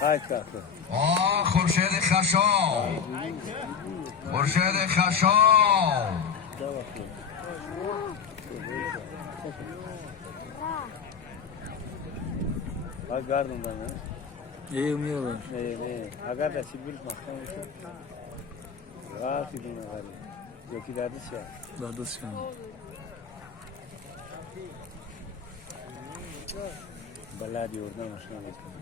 های کافه خورشید خشاب خورشید خشاب ها گردون دانه یه میارم نه اگر دستی بیل مخم میشه راحتی دونه غری یکی دردی چه دادش کنم بلدی اردن مشکل میکنه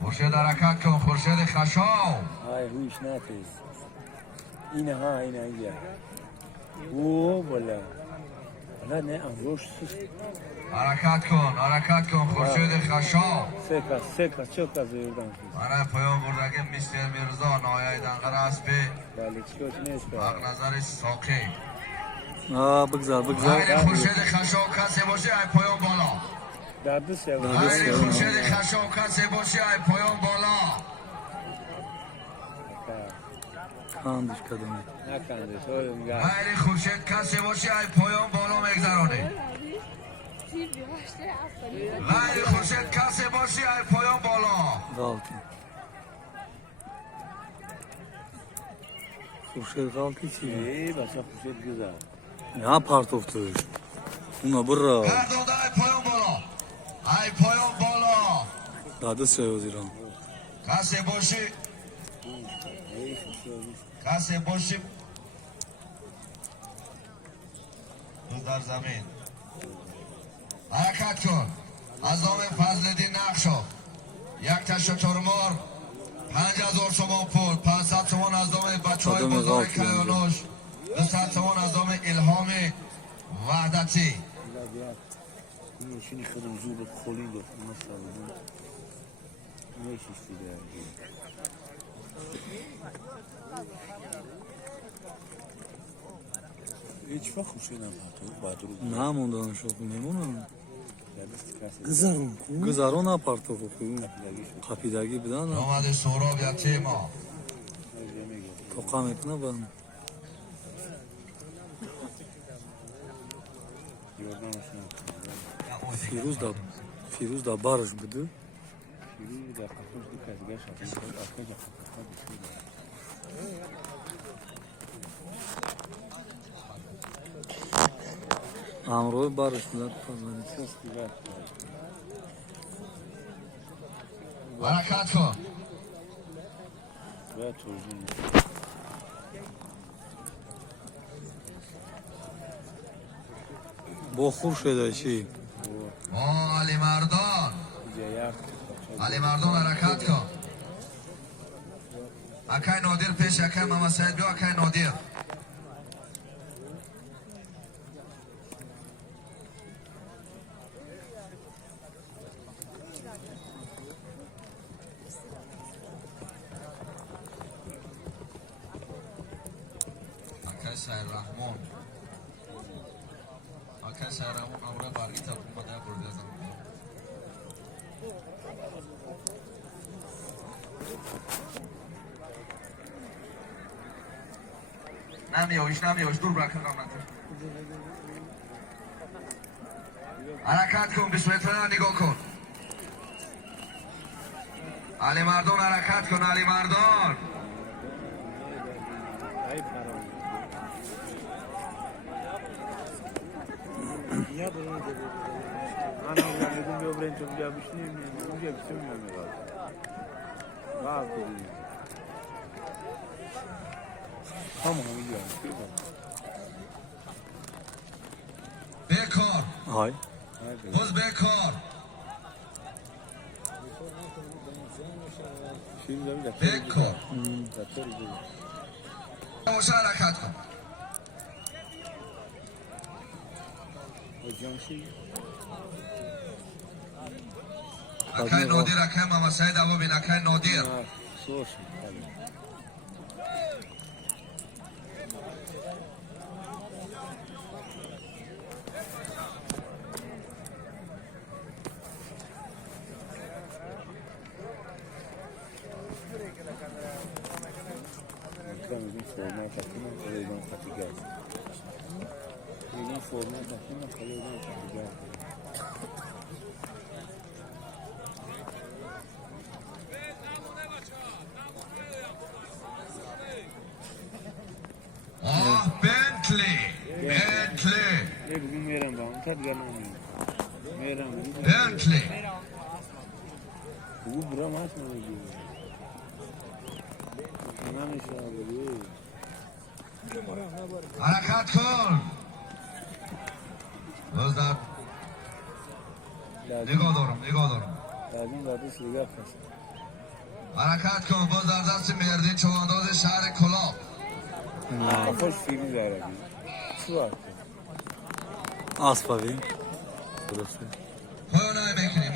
خورشید حرکت کن خورشید خشاب های هوش نتیز اینه ها اینه اینجا او بلا بلا نه امروش سوست حرکت کن خورشید خشاب سکا چوک از اردن برای پایان بردگی میستر میرزا نایه دنقر اسبی بله چوک نیست حق نظر ساقی بگذار غیر خورشید خشاب کسی باشه ای پایان بالا دردو سه غیر خورشید خشاب کسی باشه ای پایان بالا خاندش کدوم نکنده سوی میگه غیر خورشید کسی باشه ای پایان بالا میگذرانه غیر خورشید کسی باشه ای پایان بالا غلطی خورشید غلطی چیه؟ ای بسا خوشت گذار نه پارتوفتوش اونا برا گردانده ای پایان بالا ای پایان بالا دادش چه وزیران کسی باشه کسی باشه تو در زمین حرکت کن از نام فضل‌الدین نقشا یک تشت چهارمار 5000 تومان پول 500 تومان از نام بچه های بزرگ کیانوش 200 تومان از نام الهام وحدتی شونی خودم زور خولین گفت مثلا نیشیش دیگه هیچ وقت خوشی نمید نه موندن شد میمونم گذارون اپارتو خوبی قپیدگی بدن آمده سهراب یتیما توقع میکنه بند فیروز دا بارش بوده امروی بارش بوده حرکت کن با خور شده چی؟ علی مردان علی مردان حرکت کن اکای نادر پیش اکای ماما سید بیا اکای نادر اکای سیر رحمان اکای سیر رحمان امره برگی تا اومده برده زمان نمیوش دور برکن قامنتر حرکت کن بسویتنا نگاه کن علی مردان حرکت کن علی مردان بکار های باز بکار بکار باشه حرکت کن اکای نادر اکای ماما سید ابو بین اکای نادر bugün meram var. Tabii gelmem. Meram var. Bentley. Bu buram açmıyor diyor. Anan inşallah. Harakat kul. Dostlar, nigah دارم. Lazım vardı silgi yapmasın. حرکت کن باز در دست مهردین چوانداز شهر کلاب. Hoş filmi de aradı. Şu var. Aspavi. Burası. خواهی بکنیم